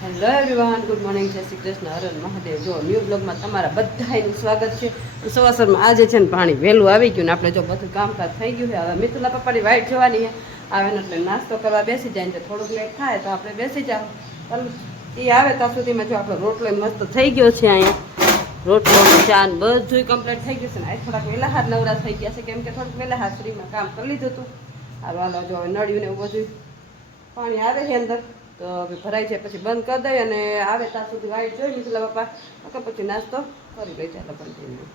Hello everyone, good morning, જય શ્રી કૃષ્ણ, હર મહાદેવ. જો new બ્લોગમાં તમારા બધાનું સ્વાગત છે. સવારમાં આજે છે ને પાણી વહેલું આવી ગયું ને આપણે જો બધું કામકાજ થઈ ગયું છે. હવે મિતુલા પપ્પાની વાઈટ જોવાની આવે ને એટલે નાસ્તો કરવા બેસી જાય ને થોડુંક લેટ થાય તો આપણે બેસી જાવ. એ આવે ત્યાં સુધીમાં જો આપણો રોટલો મસ્ત થઈ ગયો છે. અહીંયા રોટલો ચા ને બધું કમ્પ્લીટ થઈ ગયું છે ને આ થોડાક વહેલા હાથ નવરા થઈ ગયા છે, કેમ કે થોડુંક વહેલા હાથ ફ્રીમાં કામ કરી લીધું હતું. હાલો જો નળ્યું ને એવું બધું પાણી આવે છે અંદર તો ભરાય છે, પછી બંધ કરી દઈએ અને આવે ત્યાં સુધી વાઈટ જોઈ મિતુલા પપ્પા પછી નાસ્તો કરી લઈ. ચાલો કન્ટિન્યુ.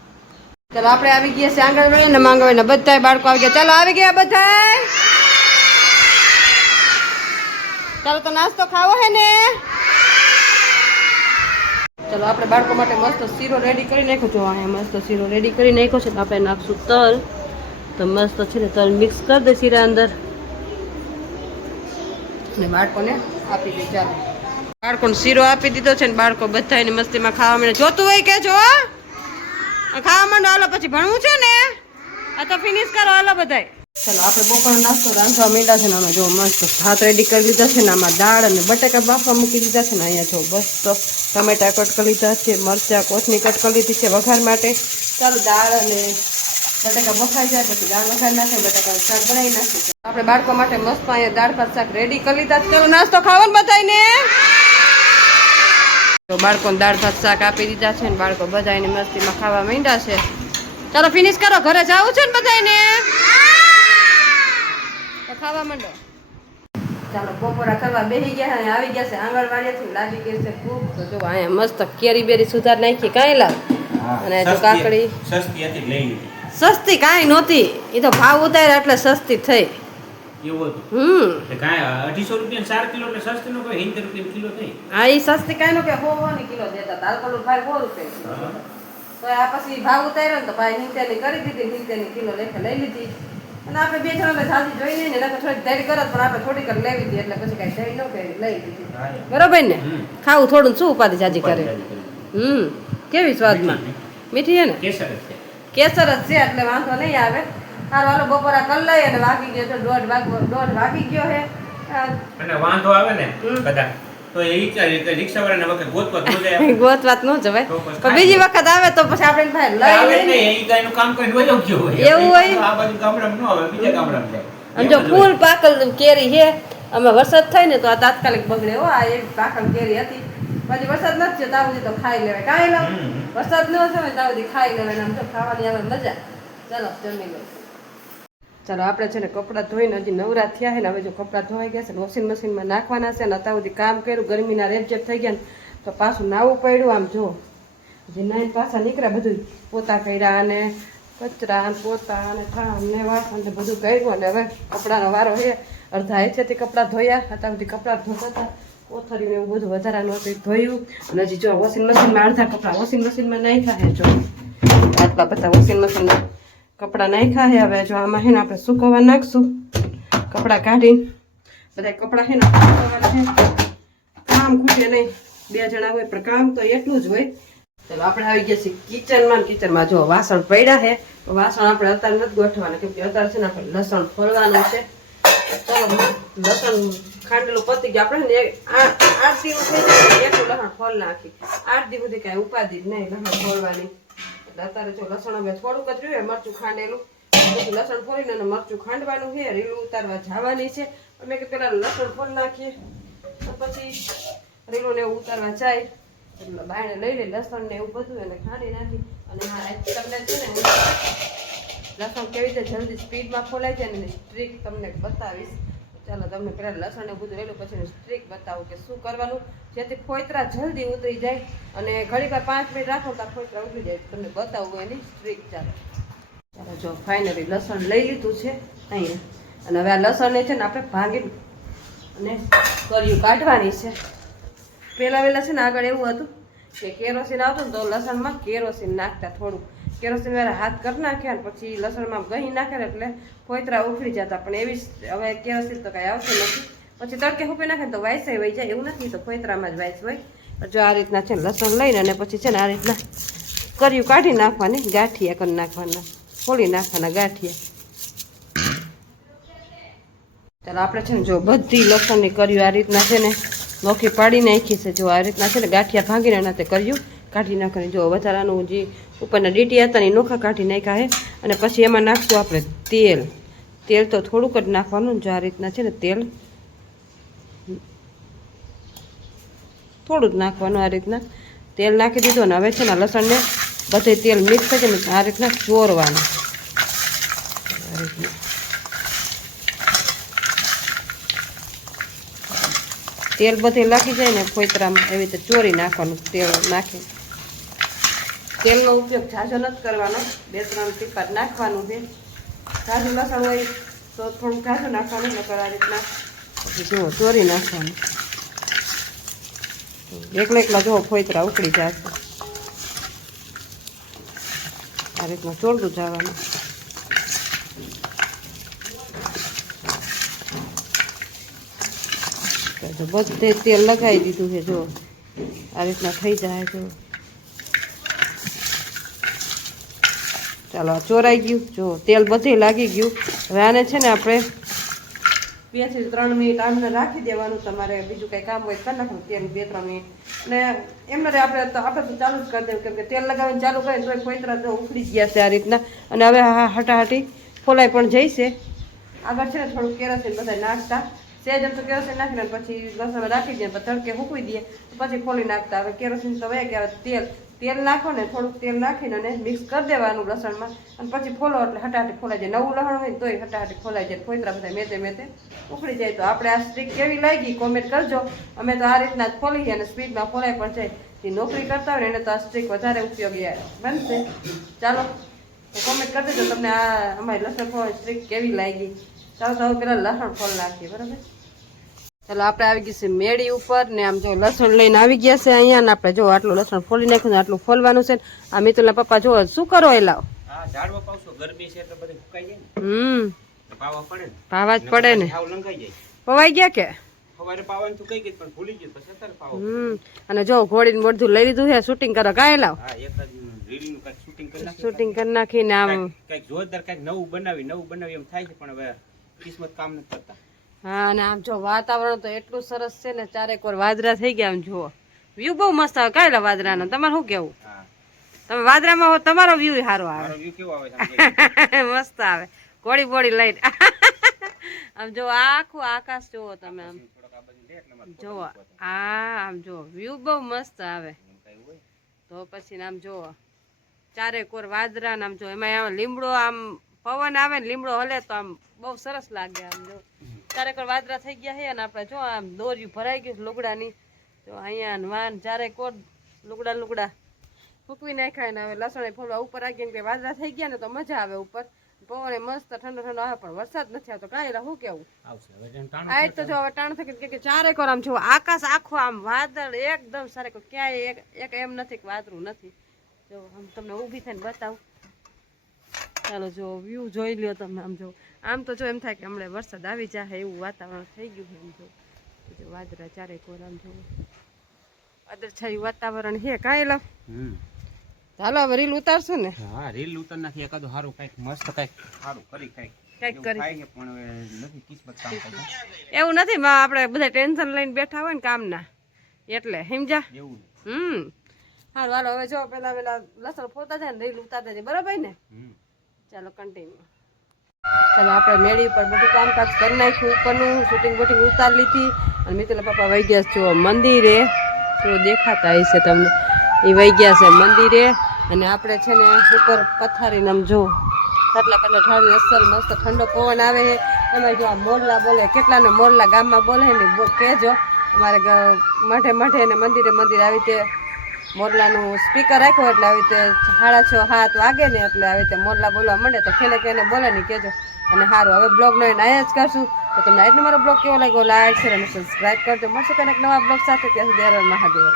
ચાલો આપણે આવી ગયા છે આંગણવાડી ને માંગવાડી ને બધા બાળકો આવી ગયા. ચાલો આવી ગયા બધા. ચાલો તો નાસ્તો ખાવો હે ને. ચાલો આપણે બાળકો માટે મસ્ત શીરો રેડી કરી નાખ્યો છો. અહીંયા મસ્ત શીરો રેડી કરી નાખ્યો છે. આપણે નાખશું તલ. તો મસ્ત છે ને તલ મિક્સ કરી દે શીરા અંદર ને બાળકોને આપી દે. ચાલો બાળકોને શીરો આપી દીધો છે ને બાળકો બધા એની મસ્તીમાં ખાવા માંડે. જોતું હોય કે જો ખાવા માંડો. હાલો પછી ભણવું છે ને, આ તો ફિનિશ કરો. હાલો બધાય. ચાલો આપણે બપોરનો નાસ્તો રાંધવા માંડ્યા છે ને અમે જો મસ્ત ભાત રેડી કરી લીધા છે ને આમાં દાળ અને બટાકા બાફવા મૂકી દીધા છે ને અહીંયા જો બસ તો ટમેટા કટ કરી લીધા છે, મરચાં કોથમી કટ કરી લીધી છે વઘાર માટે. ચાલો દાળ અને બટાકા બફાઈ જાય પછી દાળ વઘાર નાખે, બટાકા શાક બનાવી નાખે. આપણે બાળકો માટે મસ્ત અહીંયા દાળ ભાત શાક રેડી કરી લીધા. ચાલો નાસ્તો ખાવાનો બધાને. તો બાળકોને દાળ ભાત શાક આપી દીધા છે ને બાળકો બધાને મસ્તીમાં ખાવા માંડ્યા છે. ચાલો ફિનિશ કરો, ઘરે જવું છે ને બધાને તો ખાવા માંડો. ચાલો બપોરા કરવા બેસી ગયા અને આવી ગયા છે આંગણવાડીથી. લાગી ગઈ છે ભૂખ. તો જો અહીંયા મસ્ત કેરી બેરી સુધાર નાખી. કાંઈ લાવ અને જો કાકડી સસ્તી હતી લઈ લીધી. સસ્તી કાંઈ નહોતી, એ તો ભાવ ઉતાર્યા એટલે સસ્તી થઈ. એવું હતું કાંઈ 250 રૂપિયા 4 કિલો એટલે સસ્તી નો કોઈ 70 રૂપિયા કિલો થઈ. હા એ સસ્તી કાંઈ નો કે 100 ની કિલો દેતા હતા. આલ્કોહોલ ભાઈ 100 રૂપિયા. તો આ પછી ભાવ ઉતાર્યો ને તો ભાઈ 70 ની કરી દીધી, 70 ની કિલો લેખે લઈ લીધી. અને આપણે બે જણા જાજી જોઈ નહીં ને થોડીક ધૈર્ય કરત પણ આપણે થોડીક લેવી હતી એટલે પછી કાંઈ ધૈર્ય ન કરી લઈ લીધી. બરોબર ને? ખાવું થોડું શું ઉપાધિ જાજી કરે. કેવી સ્વાદમાં મીઠી છે ને? કેસર કેસર જ છે એટલે વાંધો નહીં આવે. હારું હાલો બપોરા કરી લઈએ અને વાગી ગયો તો 1:30 વાગી ગયો હે. અને વાંધો આવે ને બધા તો એ રિક્ષાવાળાને વખત ગોતવાત ન જવાય પણ બીજી વખત આવે તો પછી આપણે ભાઈ લઈ લઈને એ ગાયનું કામ કરીને વયો ગયો હોય એવું હોય. આ બાજુ ગામડામાં ન આવે, બીજા ગામડામાં જાય. અને જો ફૂલ પાકલ કેરી છે. અમે વરસાદ થાય ને તો આ તાત્કાલિક બગડે હો. આ એક પાકલ કેરી હતી પછી વરસાદ નથી થયો ત્યાં સુધી તો ખાઈ લેવાય. કાંઈ લાવ વરસાદ ન થયો ત્યાં સુધી ખાઈ લેવાય. આમ તો ખાવાની આવે મજા. ચાલો જમી લો. ચાલો આપણે છે ને કપડાં ધોઈને હજી નવરા થયા છે ને હવે જો કપડાં ધોવાઈ ગયા છે ને વોશિંગ મશીનમાં નાખવાના છે ને અત્યાર સુધી કામ કર્યું. ગરમીના રેપઝેપ થઈ ગયા ને તો પાછું નાવું પડ્યું. આમ જો જે નાઈને પાછા નીકળ્યા બધું પોતા કર્યા અને કચરા પોતા અને ઠામ ને વાસણ ને બધું કર્યું. અને હવે કપડાનો વારો છે. અડધા હેઠેથી કપડાં ધોયા. અત્યાર સુધી કપડાં ધોતા હતા. કોથળીને એવું બધું વધારાનું હતું ધોયું. અને હજી જો વોશિંગ મશીનમાં અડધા કપડાં વોશિંગ મશીનમાં નાખ્યા છે. જો આટલા બધા વોશિંગ મશીનમાં કપડાં નાખ્યા છે. હવે જો આમાં છે ને આપણે સુકવવા નાખશું. કપડાં કાઢીને બધા કપડાં છે ને સુકવવાના છે. કામ ખૂટે નહીં, બે જણા હોય પણ કામ તો એટલું જ હોય. ચાલો આપણે આવી ગયા છીએ કિચનમાં. કિચનમાં જો વાસણ પડ્યા છે તો વાસણ આપણે અત્યારે નથી ગોઠવાના કેમ કે અત્યારે છે ને આપણે લસણ ફોલવાનું છે. ચાલો લસણ ખાંડેલું પતી ગયા. આપણે ને 8 દિવસ થઈ જાય એટલું લસણ ફોલ નાખી. 8 દિવસ સુધી કાંઈ ઉપાધિ જ નહીં લસણ ફોલવાની. અત્યારે જો લસણ હવે થોડુંક જ રહ્યું મરચું ખાંડેલું. પછી લસણ ફોલીને અને મરચું ખાંડવાનું છે. રીલું ઉતારવા જવાની છે. અમે કે પેલા લસણ ફોલ નાખીએ પછી રીલું ને એવું ઉતારવા જાય એટલે બાયણે લઈ લે લસણ ને એવું બધું એને ખાંડી નાખી. અને હા તમને છે ને લસણ કેવી રીતે જલ્દી સ્પીડમાં ફોલાય જાય ને સ્ટ્રીક તમને બતાવીશ. ચાલો તમને પહેલાં લસણ ને બધું લેલું પછી સ્ટ્રીક બતાવું કે શું કરવાનું જેથી ફોતરા જલ્દી ઉતરી જાય. અને ઘણી વાર 5 મિનિટ રાખો તો ફોતરા ઉતરી જાય. તમને બતાવવું એની સ્ટ્રીક. ચાલો જો ફાઇનલી લસણ લઈ લીધું છે અહીંયા. અને હવે આ લસણને છે ને આપણે ભાંગી અને કર્યું કાઢવાની છે. પહેલાં છે ને આગળ એવું હતું કે કેરોસીન આવતું ને તો લસણમાં કેરોસીન નાખતા. થોડું કેરોસીન વાળા હાથ કરી નાખ્યા ને પછી લસણમાં ગહીં નાખે એટલે ફોતરા ઉખડી જતા. પણ એવી હવે કેરોસીન તો કાંઈ આવતું નથી. પછી તડકે ફૂપી નાખે ને તો વાયસાઈ વહી જાય એવું નથી. તો ફોતરામાં જ વાયસ હોય. જો આ રીતના છે ને લસણ લઈને અને પછી છે ને આ રીતના કર્યું કાઢી નાખવાની. ગાંઠિયા કરી નાખવાના, ફોલી નાખવાના ગાંઠિયા. ચાલો આપણે છે ને જો બધી લસણની કર્યું આ રીતના છે ને નોખી પાડી નાખી છે જો આ રીતના છે ને ગાંઠિયા ભાંગીને એના તે કર્યું કાઢી નાખવાની જો વધારાનું જે ઉપરના ડીટી હતા ને એ નોખા કાઢી નાખ્યા છે અને પછી એમાં નાખશું આપણે તેલ તેલ તો થોડુંક જ નાખવાનું જો આ રીતના છે ને તેલ થોડું જ નાખવાનું આ રીતના તેલ નાખી દીધું ને હવે છે ને લસણને બધે તેલ મિક્સ થઈ જાય ને આ રીતના ચોરવાનું આ રીતના તેલ બધે લાગી જાય ને ફોતરામાં એવી રીતે ચોરી નાખવાનું તેલ નાખી તેલનો ઉપયોગ ઝાઝો નથી કરવાનો 2-3 ટીપા નાખવાનું છે ઝાઝું લસણ હોય તો થોડું ઝાઝું નાખવાનું નકર આ રીતના પછી જુઓ ચોરી નાખવાનું એકલા જુઓ ફોતરા ઉકળી જશે આ રીતના ચોળતું જવાનું બધે તેલ લગાવી દીધું છે જો આ રીતના થઈ જાય જો ચાલો આ ચોરાઈ ગયું જો તેલ બધે લાગી ગયું હવે આને છે ને આપણે 2 થી 3 મિનિટ આમને રાખી દેવાનું તમારે બીજું કંઈ કામ હોય કરી નાખવું તેલ 2-3 મિનિટ અને એમને આપણે તો ચાલુ જ કરી દેવું કેમ કે તેલ લગાવીને ચાલુ કરીએ તો ફોતરા તો ઉખડી ગયા છે આ રીતના અને હવે હા હટાહટી ફોલાઈ પણ જઈશે આગળ છે ને થોડું કેરોસીન બધા નાખતા સેજ એમ તો કેરોસીન નાખીને પછી લસણ રાખી દઈએ તડકે મૂકવી દઈએ પછી ખોલી નાખતા હવે કેરોસીન તો વહે કે તેલ નાખો ને થોડુંક તેલ નાખીને અને મિક્સ કરી દેવાનું લસણમાં અને પછી ફોલો એટલે હટાહટી ફોલાઈ જાય નવું લસણ હોય ને તોય હટાહટી ફોલાઈ જાય ફોતરા બધા મેતે ઉખડી જાય તો આપણે આ સ્ટ્રીક કેવી લાગી કોમેન્ટ કરજો અમે તો આ રીતના જ ફોલીએ અને સ્પીડમાં ફોલાઈ પણ જાય જે નોકરી કરતા હોય ને એને તો આ સ્ટ્રીક વધારે ઉપયોગી બનશે ચાલો તો કોમેન્ટ કરી દેજો તમને આ અમારી લસણ ફોલવાની સ્ટ્રીક કેવી લાગી ચાલો તો હવે પહેલાં લસણ ફોલ નાખીએ બરાબર ચાલો આપણે આવી ગઈ છે મેળી ઉપર ને આમ જો લસણ લઈને આવી ગયા છે અહીંયા ને આપણે જો આટલું લસણ ફોલી નાખ્યું ને આટલું ફોલવાનું છે આ મિતુલના પપ્પા જો શું કરો એ લાવ ઝાડવા પાવશો ગરમી છે એટલે બધું સુકાઈ જાય ને પાવા પડે ને પાવા જ પડે ને હાવ લંકાઈ જાય પવાઈ ગયા કે સવારે પાવાનું તો કઈ ગઈ પણ ભૂલી ગયું પછી અત્યારે પાવો અને જો ઘોડીને બધું લઈ લીધું છે શૂટિંગ કરો કાંઈ લાવ હા એક જ રીલનું કાંઈક શૂટિંગ કરી નાખી શૂટિંગ કરી નાખીને આમ કાંઈક જોરદાર કાંઈક નવું બનાવી એમ થાય છે પણ હવે કિસ્મત કામ નથી કરતા હા અને આમ જો વાતાવરણ તો એટલું સરસ છે ને ચારેક વાર વાદરા થઈ ગયા આમ જુઓ વ્યૂ બહુ મસ્ત આવે કાયલા વાદરાનો તમારે શું કેવું તમે વાદરામાં હો તમારો વ્યૂ સારો આવે મસ્ત આવે ઘોડી બોડી લઈને આમ જો આખું આકાશ જુઓ તમે આમ જુઓ આમ જુઓ વ્યૂ બહુ મસ્ત આવે તો પછી આમ જુઓ ચારેક વાર વાદરા આમ જો એમાં લીમડો આમ પવન આવે ને લીમડો હલે તો આમ બહુ સરસ લાગે આમ જો ચારેક વાર વાદરા થઈ ગયા છે અને આપણે જો આમ દોર્યું ભરાઈ ગયું લુગડાની તો અહીંયા વાન ચારેક વાર લુગડા ફૂકવી નાખાય ને હવે લસણ ફોલવા ઉપર આવી ગયા કે વાદળા થઈ ગયા ને તો મજા આવે ઉપર પવન મસ્ત ઠંડો આવે પણ વરસાદ નથી આવતો કાંઈ શું કેવું આ તો જો હવે ટાણ થઈ કે ચારેક વાર આમ જો આકાશ આખો આમ વાદળ એકદમ સારે ક્યાંય એક એમ નથી કે વાદળું નથી જો આમ તમને ઊભી થઈને બતાવું ચાલો જો વ્યૂ જોઈ લ્યો તમે આમ તો જો એમ થાય કે હમણાં વરસાદ આવી જાય એવું વાતાવરણ થઈ ગયું છે એમ જો વાદળા ચારેક વાર આમ જો વાદળછાયું વાતાવરણ છે કાંઈ લો ચાલો હવે રીલ ઉતારશું ને હા રીલ ઉતાર નાખી એકાદું સારું કઈક મસ્ત કઈક સારું કરી કઈક કરી પણ હવે નથી કિસ્મત કામ કરતા એવું નથી આપણે બધા ટેન્શન લઈને બેઠા હોય ને કામના એટલે સમજા એવું હારું હાલો હવે જો પેલા લસણ ફોતા જાય ને રીલ ઉતારતા જાય બરાબર ને ચાલો કન્ટિન્યુ ચાલો આપણે મેળી ઉપર બધું કામકાજ કરી નાખ્યું ઉપરનું શૂટિંગ બૂટિંગ ઉતારી લીધી અને મિતુલના પપ્પા વહી ગયા જો મંદિરે તો દેખાતા હશે તમને એ વહી ગયા છે મંદિરે અને આપણે છે ને ઉપર પથારીને આમ જો કેટલા ઠાળી અસલ મસ્ત ઠંડો પવન આવે છે એમાં જો આ મોરલા બોલે કેટલાને મોરલા ગામમાં બોલે ને કહેજો અમારે મઠે ને મંદિરે આવી રીતે મોરલાનું સ્પીકર રાખ્યો એટલે આવી રીતે 6:30-7 વાગે ને એટલે આવી રીતે મોરલા બોલવા માંડે તો કેને બોલે ને કહેજો અને સારું હવે બ્લોગનો અહીંયા જ કરશું તો તમને આજનો મારો બ્લોગ કેવો લાગ્યો લાઈક શેર અને સબસ્ક્રાઈબ કરજો મળશે કંઈક નવા બ્લોગ સાથે ત્યાં સુધી મહાદેવ